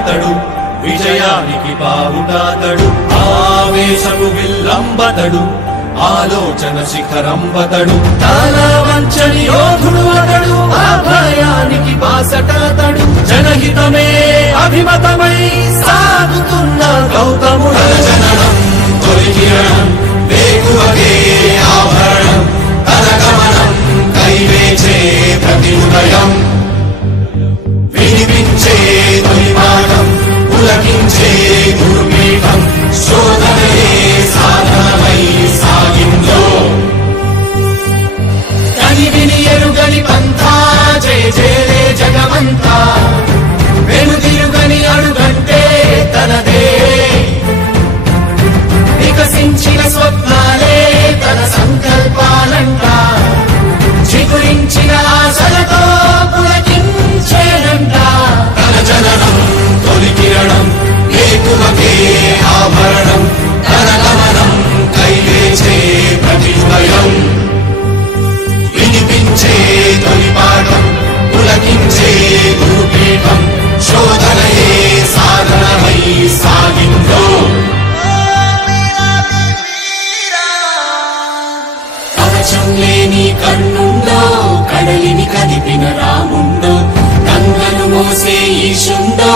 అతడు విజయానికి బావుటాతడు ఆవేశపు విల్లంబతడు ఆలోచన శిఖరంబతడు తల వంచని యోధుడు అతడు అభయానికి బాసటాతడు జనహితమే అభిమతమై సాగుతున్న గౌతముడు జననం తొలికిరణం వేగువగే ఆభరణం తన గమనం కైవేచే ప్రతి ఉదయం వినిపించే తొలిపాఠం పులకించే గురుపీఠం శోధనయే సాధనమై సాగిందో కని విని ఎరుగని పంథా జయ జయలే జగమంతా వెనుదిరుగని అడుగంటే తనదే వికసించిన స్వప్నాలే తన సంకల్పాలంట చిగురించిన ఆశలతో పులకించేనంట తన జననం తొలికిరణం వేకువకే ఆభరణం తన గమనం కైవేచే ప్రతి ఉదయం వినిపించే తొలిపాఠం పులకించే గురుపీఠం శోధనయే సాధనమై సాగిందో కవచం లేని కన్నుండో కడలిని కదిపిన రాముండో గంగను మోసే ఈశుండో